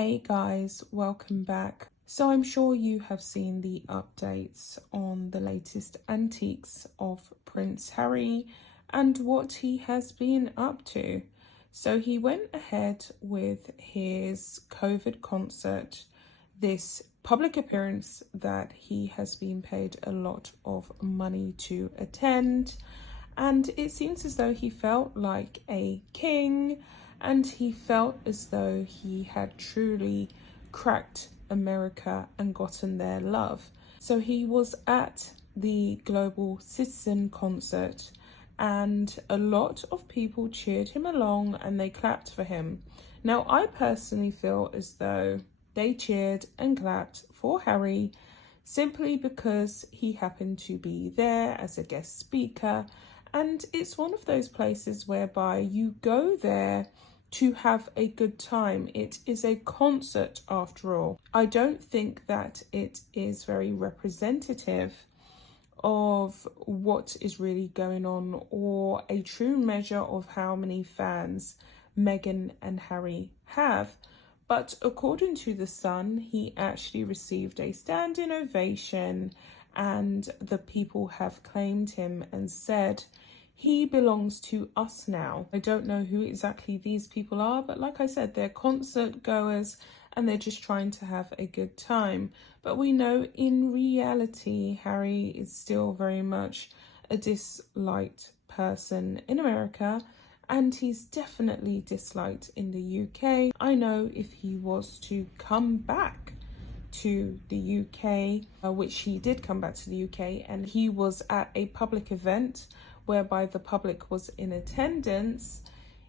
Hey guys, welcome back. So I'm sure you have seen the updates on the latest antiques of Prince Harry and what he has been up to. So he went ahead with his COVID concert, this public appearance that he has been paid a lot of money to attend, and it seems as though he felt like a king, and he felt as though he had truly cracked America and gotten their love. So he was at the Global Citizen concert, and a lot of people cheered him along and they clapped for him. Now, I personally feel as though they cheered and clapped for Harry simply because he happened to be there as a guest speaker, and it's one of those places whereby you go there to have a good time. It is a concert after all. I don't think that it is very representative of what is really going on or a true measure of how many fans Meghan and Harry have. But according to The Sun, he actually received a standing ovation, and the people have claimed him and said he belongs to us now. I don't know who exactly these people are, but like I said, they're concert goers and they're just trying to have a good time. But we know in reality, Harry is still very much a disliked person in America, and he's definitely disliked in the UK. I know if he was to come back to the UK, which he did come back to the UK, and he was at a public event whereby the public was in attendance,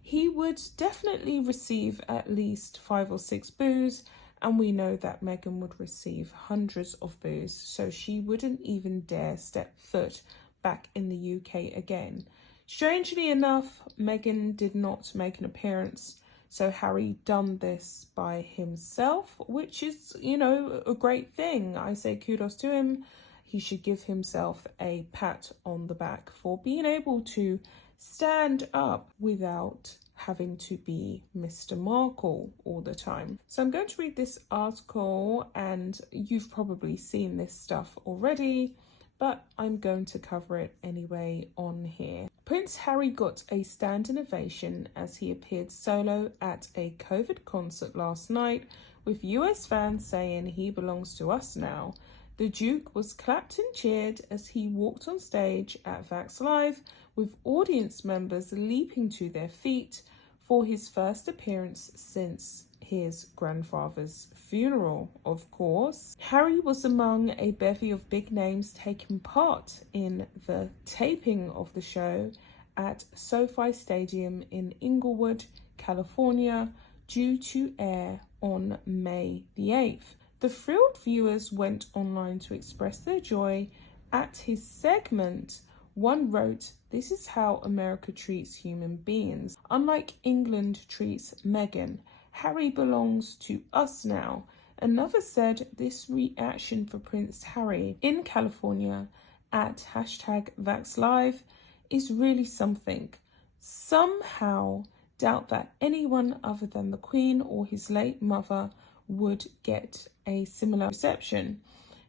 he would definitely receive at least 5 or 6 boos, and we know that Meghan would receive hundreds of boos, so she wouldn't even dare step foot back in the UK again. Strangely enough, Meghan did not make an appearance, so Harry done this by himself, which is, you know, a great thing. I say kudos to him. He should give himself a pat on the back for being able to stand up without having to be Mr. Markle all the time. So I'm going to read this article, and you've probably seen this stuff already, but I'm going to cover it anyway on here. Prince Harry got a standing ovation as he appeared solo at a COVID concert last night, with US fans saying he belongs to us now. The Duke was clapped and cheered as he walked on stage at Vax Live, with audience members leaping to their feet for his first appearance since his grandfather's funeral, of course. Harry was among a bevy of big names taking part in the taping of the show at SoFi Stadium in Inglewood, California, due to air on May the 8th. The thrilled viewers went online to express their joy at his segment. One wrote, "This is how America treats human beings. Unlike England treats Meghan, Harry belongs to us now." Another said, "This reaction for Prince Harry in California at #VaxLive is really something. Somehow doubt that anyone other than the Queen or his late mother would get a similar reception."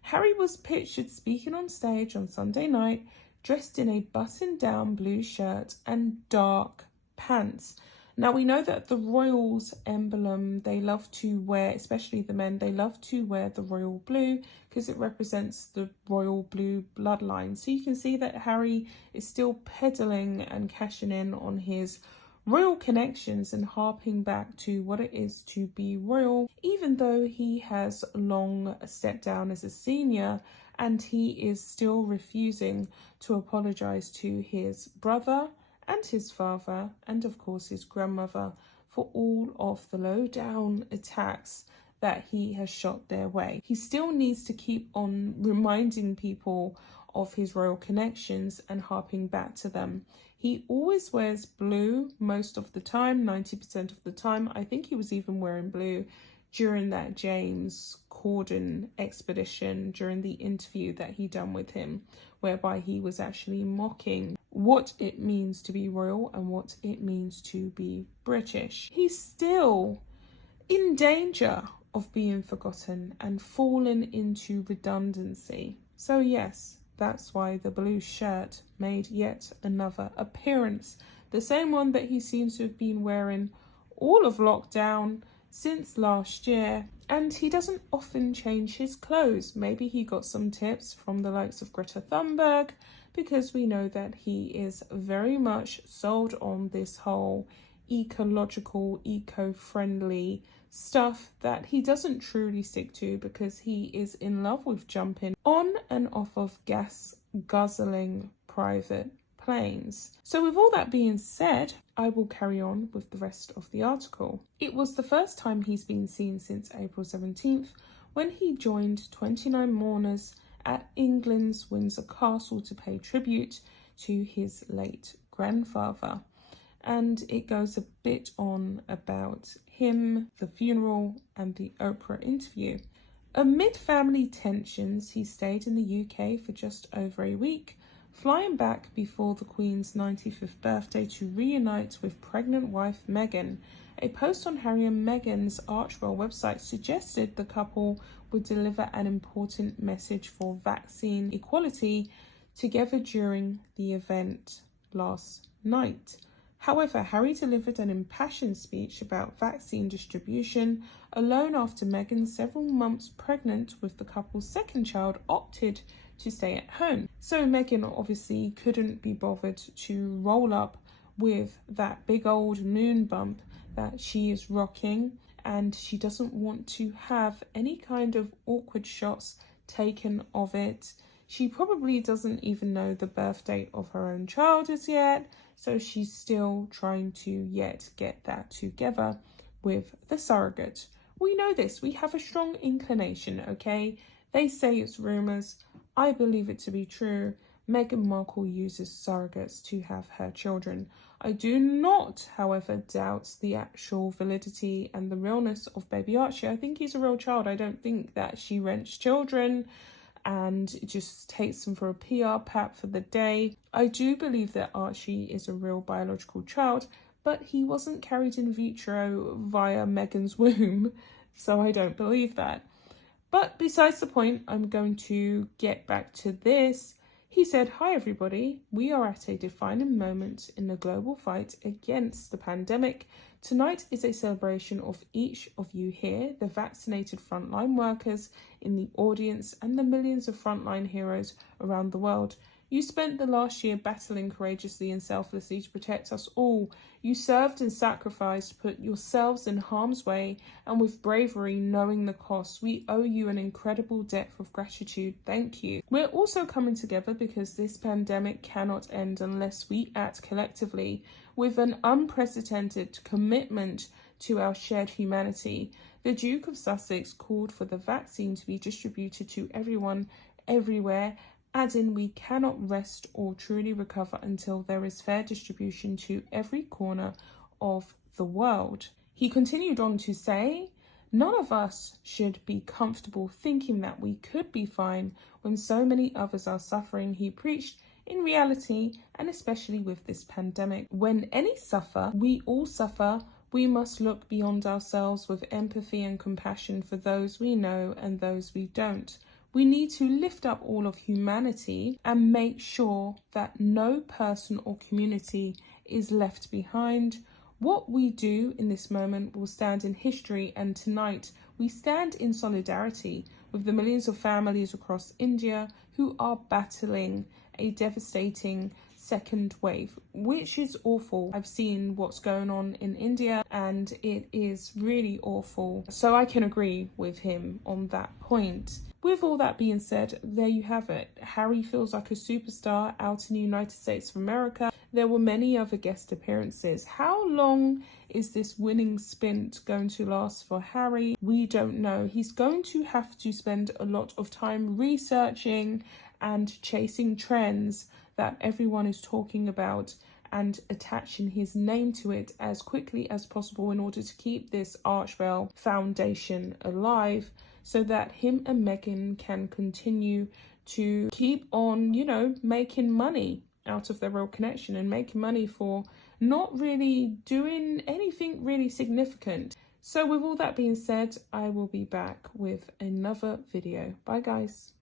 Harry was pictured speaking on stage on Sunday night, dressed in a button-down blue shirt and dark pants. Now, we know that the royals emblem, they love to wear, especially the men, they love to wear the royal blue because it represents the royal blue bloodline. So you can see that Harry is still peddling and cashing in on his royal connections and harping back to what it is to be royal, even though he has long stepped down as a senior, and he is still refusing to apologize to his brother and his father and of course his grandmother for all of the low down attacks that he has shot their way. He still needs to keep on reminding people of his royal connections and harping back to them. He always wears blue most of the time, 90% of the time. I think he was even wearing blue during that James Corden expedition, during the interview that he done with him, whereby he was actually mocking what it means to be royal and what it means to be British. He still in danger of being forgotten and fallen into redundancy. So yes, that's why the blue shirt made yet another appearance, the same one that he seems to have been wearing all of lockdown since last year. And he doesn't often change his clothes. Maybe he got some tips from the likes of Greta Thunberg, because we know that he is very much sold on this whole ecological, eco-friendly stuff that he doesn't truly stick to, because he is in love with jumping on and off of gas guzzling private planes. So with all that being said, I will carry on with the rest of the article. It was the first time he's been seen since April 17th, when he joined 29 mourners at England's Windsor Castle to pay tribute to his late grandfather. And it goes a bit on about him, the funeral, and the Oprah interview. Amid family tensions, he stayed in the UK for just over a week, flying back before the Queen's 95th birthday to reunite with pregnant wife Meghan. A post on Harry and Meghan's Archwell website suggested the couple would deliver an important message for vaccine equality together during the event last night. However, Harry delivered an impassioned speech about vaccine distribution alone after Meghan, several months pregnant with the couple's second child, opted to stay at home. So Meghan obviously couldn't be bothered to roll up with that big old moon bump that she is rocking, and she doesn't want to have any kind of awkward shots taken of it. She probably doesn't even know the birth date of her own child as yet, so she's still trying to yet get that together with the surrogate. We know this. We have a strong inclination, okay? They say it's rumours. I believe it to be true. Meghan Markle uses surrogates to have her children. I do not, however, doubt the actual validity and the realness of baby Archie. I think he's a real child. I don't think that she rents children and just takes them for a PR pap for the day. I do believe that Archie is a real biological child, but he wasn't carried in vitro via Meghan's womb, so I don't believe that. But besides the point, I'm going to get back to this. He said, "Hi everybody, we are at a defining moment in the global fight against the pandemic. Tonight is a celebration of each of you here, the vaccinated frontline workers in the audience and the millions of frontline heroes around the world. You spent the last year battling courageously and selflessly to protect us all. You served and sacrificed, put yourselves in harm's way, and with bravery, knowing the cost. We owe you an incredible debt of gratitude. Thank you. We're also coming together because this pandemic cannot end unless we act collectively with an unprecedented commitment to our shared humanity. The Duke of Sussex called for the vaccine to be distributed to everyone, everywhere, adding, we cannot rest or truly recover until there is fair distribution to every corner of the world." He continued on to say, "None of us should be comfortable thinking that we could be fine when so many others are suffering." He preached, in reality, and especially with this pandemic, when any suffer, we all suffer. We must look beyond ourselves with empathy and compassion for those we know and those we don't. We need to lift up all of humanity and make sure that no person or community is left behind. What we do in this moment will stand in history, and tonight we stand in solidarity with the millions of families across India who are battling a devastating second wave, which is awful. I've seen what's going on in India and it is really awful. So I can agree with him on that point. With all that being said, there you have it. Harry feels like a superstar out in the United States of America. There were many other guest appearances. How long is this winning stint going to last for Harry? We don't know. He's going to have to spend a lot of time researching and chasing trends that everyone is talking about and attaching his name to it as quickly as possible in order to keep this Archwell Foundation alive, so that him and Meghan can continue to keep on, making money out of their real connection and making money for not really doing anything really significant. So with all that being said, I will be back with another video. Bye guys.